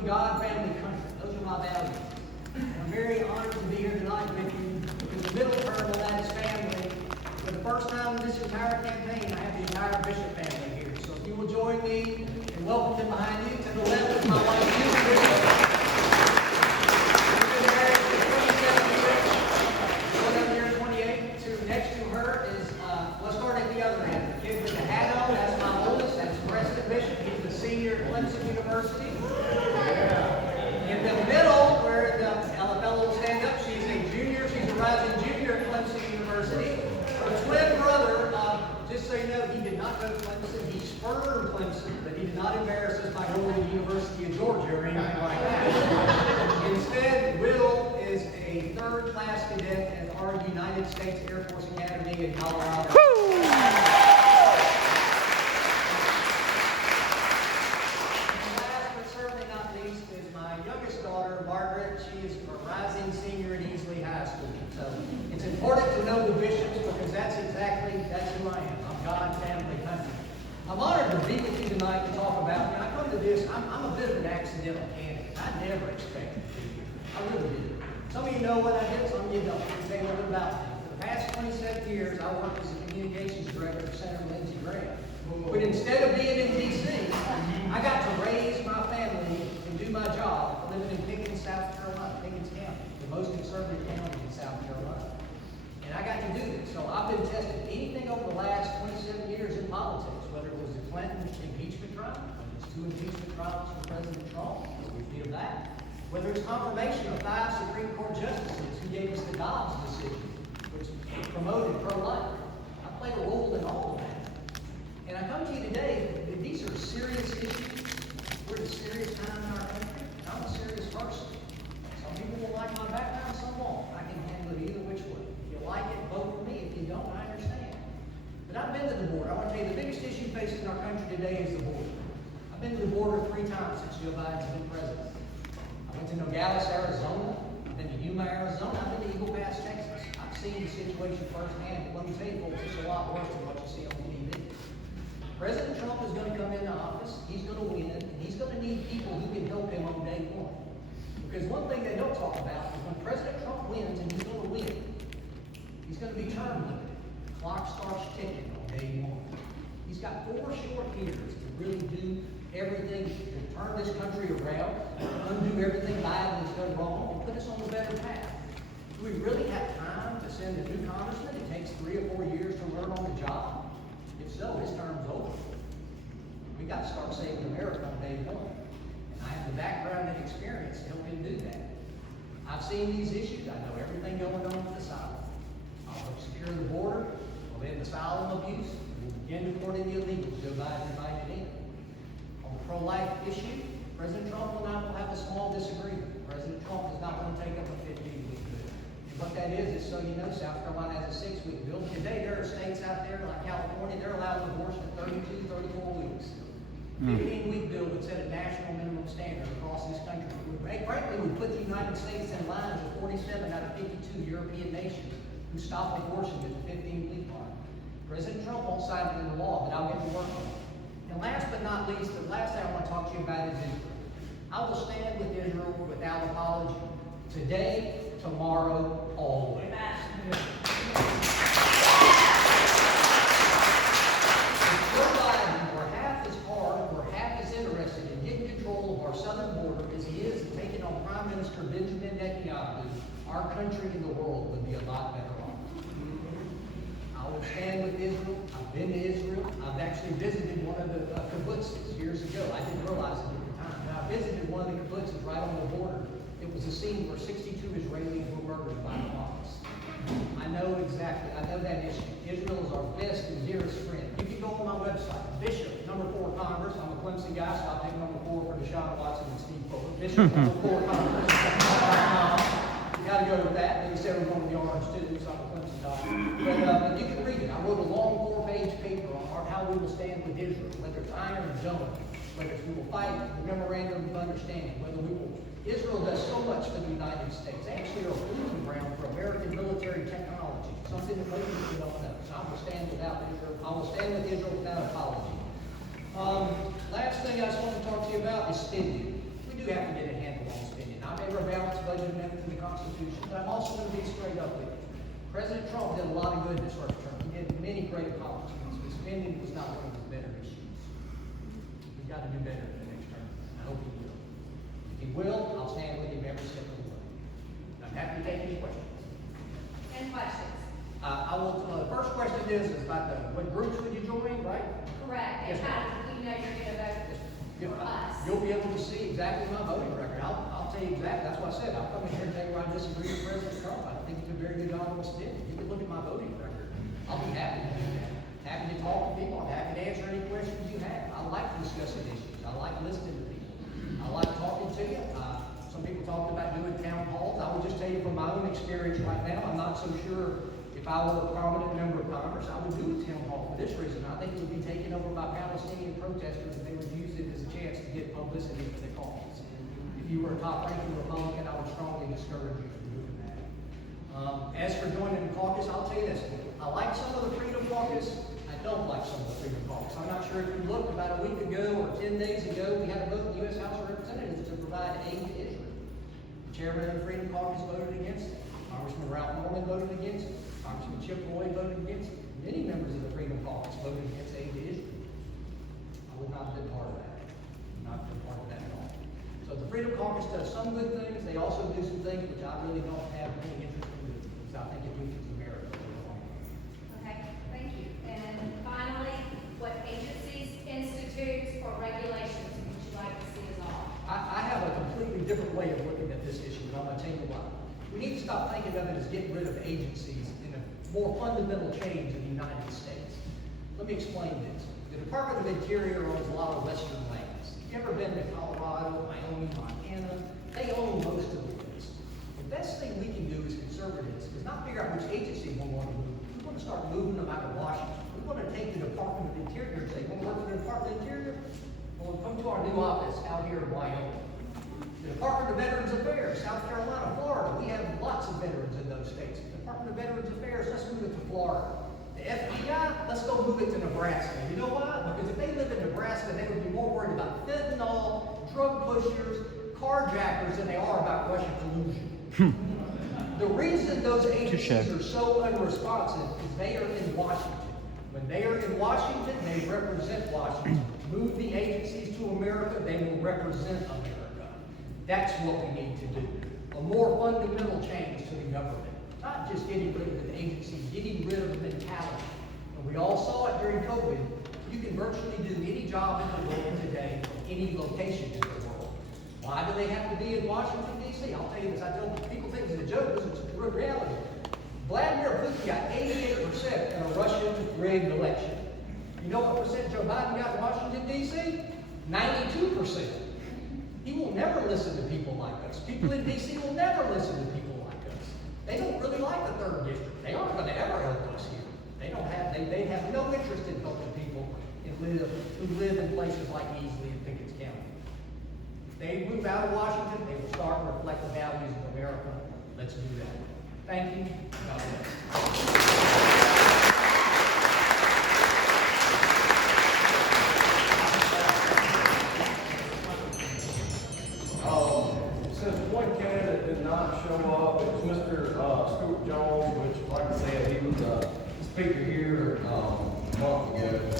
to God, family, country. Those are my values. And I'm very honored to be here tonight with you because the middle term of that is family. For the first time in this entire campaign, I have the entire Bishop family here. So if you will join me and welcome them behind you. To the left is my wife, Newberry. We've been married for 27 years, 28. Next to her is, let's start at the other end. The kid with the hat on, that's my oldest, that's Preston Bishop. He's the senior at Clemson University. In the middle, where the fellow will stand up, she's a junior. She's a rising junior at Clemson University. Her twin brother, just so you know, he did not go to Clemson. He spurned Clemson, but he did not embarrass us by going to the University of Georgia or anything like that. Instead, Will is a third-class cadet at our United States Air Force Academy in Colorado. It's important to know the bishops because that's who I am. I'm God, family, country. I'm honored to be with you tonight to talk about, I come to this, I'm a bit of an accidental candidate. I never expected to be here. I really did. Some of you know what I did, some of you don't. Let me tell you a little about me. For the past 27 years, I worked as a communications director for Senator Lindsey Graham. But instead of being in D.C., I got to raise my family and do my job living in Pickens, South Carolina, Pickens County, the most conservative county in South Carolina. And I got to do this. So I've been tested anything over the last 27 years in politics, whether it was the Clinton impeachment trial, whether it's 2 impeachment trials for President Trump, we did that. Whether it's confirmation of 5 Supreme Court justices who gave us the Dobbs decision, which promoted pro-life. I played a role in all of that. And I come to you today, these are serious issues. We're in a serious time in our country, and I'm a serious person. Some people will like my background, some won't. I can handle it either which way. If you like it, vote for me. If you don't, I understand. But I've been to the border. I want to tell you, the biggest issue facing our country today is the border. I've been to the border 3 times since Joe Biden's been president. I went to Nogales, Arizona. I've been to Yuma, Arizona. I've been to Eagle Pass, Texas. I've seen the situation firsthand. But let me tell you, folks, it's a lot worse than what you see on TV. President Trump is going to come into office. He's going to win, and he's going to need people who can help him on day one. Because one thing they don't talk about is when President Trump wins, and he's going to win, he's going to be term limited. Clock starts ticking on day one. He's got 4 short years to really do everything to turn this country around, undo everything Biden has done wrong, and put us on a better path. Do we really have time to send a new congressman? It takes 3 or 4 years to learn on the job. If so, his term's over. We got to start saving America on day one. And I have the background and experience to help him do that. I've seen these issues. I know everything going on with asylum. I'll help secure the border. We'll end asylum abuse. We'll begin deporting the illegals Joe Biden invited in. On the pro-life issue, President Trump and I will have a small disagreement. President Trump is not going to take up a 15-week bill. And what that is so you know, South Carolina has a 6-week bill. Today, there are states out there like California, they're allowing abortion at 32, 34 weeks. 15-week bill would set a national minimum standard across this country. Frankly, would put the United States in line with 47 out of 52 European nations who stopped abortion at the 15-week mark. President Trump won't sign it into law, but I'll get to work on it. And last but not least, the last thing I want to talk to you about is Israel. I will stand with Israel without apology. Today, tomorrow, always. Benjamin Netanyahu, our country and the world would be a lot better off. I will stand with Israel. I've been to Israel. I've actually visited one of the kibbutzes years ago. I didn't realize it at the time. But I visited one of the kibbutzes right on the border. It was a scene where 62 Israelis were murdered by Hamas. I know exactly. I know that issue. Israel is our best and dearest friend. You can go on my website, Bishop, number 4 Congress. I'm a Clemson guy, so I'll take number 4 for Deshaun Watson and Steve Fuller. Bishop, number 4 Congress. You got to go with that. They said we're going to be orange too, so I'm a Clemson guy. But you can read it. I wrote a long 4-page paper on how we will stand with Israel, whether it's iron or zone, whether we will fight the memorandum of understanding, whether we will. Israel does so much for the United States. They actually are a proving ground for American military technology, something that most people don't know. So I will stand without Israel. I will stand with Israel without apology. Last thing I just want to talk to you about is spending. We do have to get a handle on spending. I favor a balanced budget amendment to the Constitution, but I'm also going to be straight up with you. President Trump did a lot of good this first term. He did many great accomplishments, but spending was not one of his better issues. He's got to do better in the next term. I hope he will. If he will, I'll stand with him every step of the way. I'm happy to take any questions. Any questions? The first question is about what groups would you join, right? Correct. Yes, And ma'am. how do we know you're going to vote for us? You'll be able to see exactly my voting record. I'll tell you exactly. That's what I said. I'll come in here and tell you where I disagree with President Trump. I think he's a very good honorable citizen. You can look at my voting record. I'll be happy to do that. Happy to talk to people. I'm happy to answer any questions you have. I like discussing issues. I like listening to people. I like talking to you. Some people talked about doing town halls. I will just tell you from my own experience right now, I'm not so sure if I were a prominent member of Congress, I would do a town hall for this reason. I think it would be taken over by Palestinian protesters if they would use it as a chance to get publicity for their cause. If you were a top-ranking Republican, I would strongly discourage you from doing that. As for joining the caucus, I'll tell you this. I like some of the Freedom Caucus. I don't like some of the Freedom Caucus. I'm not sure if you looked about a week ago or 10 days ago, we had a vote in the U.S. House of Representatives to provide aid to Israel. The chairman of the Freedom Caucus voted against it. Congressman Ralph Norman voted against it. Congressman Chip Roy voted against it. Many members of the Freedom Caucus voted against aid to Israel. I would not have been part of that. Not been part of that at all. So the Freedom Caucus does some good things. They also do some things which I really don't have any interest in doing, because I think it weakens America overall. Okay, thank you. And finally, what agencies, institutes, or regulations would you like to see dissolved? I have a completely different way of looking at this issue, and I'm going to tell you why. We need to stop thinking of it as getting rid of agencies in a more fundamental change in the United States. Let me explain this. The Department of Interior owns a lot of Western lands. If you've ever been to Colorado, Wyoming, Montana, they own most of the place. The best thing we can do as conservatives is not figure out which agency we want to move. We want to start moving them out of Washington. We want to take the Department of Interior and say, "Want to work for the Department of Interior? Well, come to our new office out here in Wyoming." The Department of Veterans Affairs, South Carolina, Florida, we have lots of veterans in those states. The Department of Veterans Affairs, let's move it to Florida. The FBI, let's go move it to Nebraska. You know why? Because if they live in Nebraska, they would be more worried about fentanyl, drug pushers, carjackers than they are about Russian collusion. The reason those agencies are so unresponsive is they are in Washington. When they are in Washington, they represent Washington. Move the agencies to America, they will represent America. That's what we need to do. A more fundamental change to the government. Not just getting rid of an agency, getting rid of the mentality. And we all saw it during COVID. You can virtually do any job in the world today, any location in the world. Why do they have to be in Washington, D.C.? I'll tell you this. I tell people think it's a joke. This is a reality. Vladimir Putin got 88% in a Russian-rigged election. You know what percent Joe Biden got in Washington, D.C.? 92%. He will never listen to people like us. People in D.C. will never listen to people like us. They don't really like the 3rd District. They aren't going to ever help us here. They have no interest in helping people who live in places like Easley and Pickens County. If they move out of Washington, they will start to reflect the values of America. Let's do that. Thank you. God bless. Since one candidate did not show up, it was Mr. Stuart Jones, which, like I said, he was a speaker here a month ago.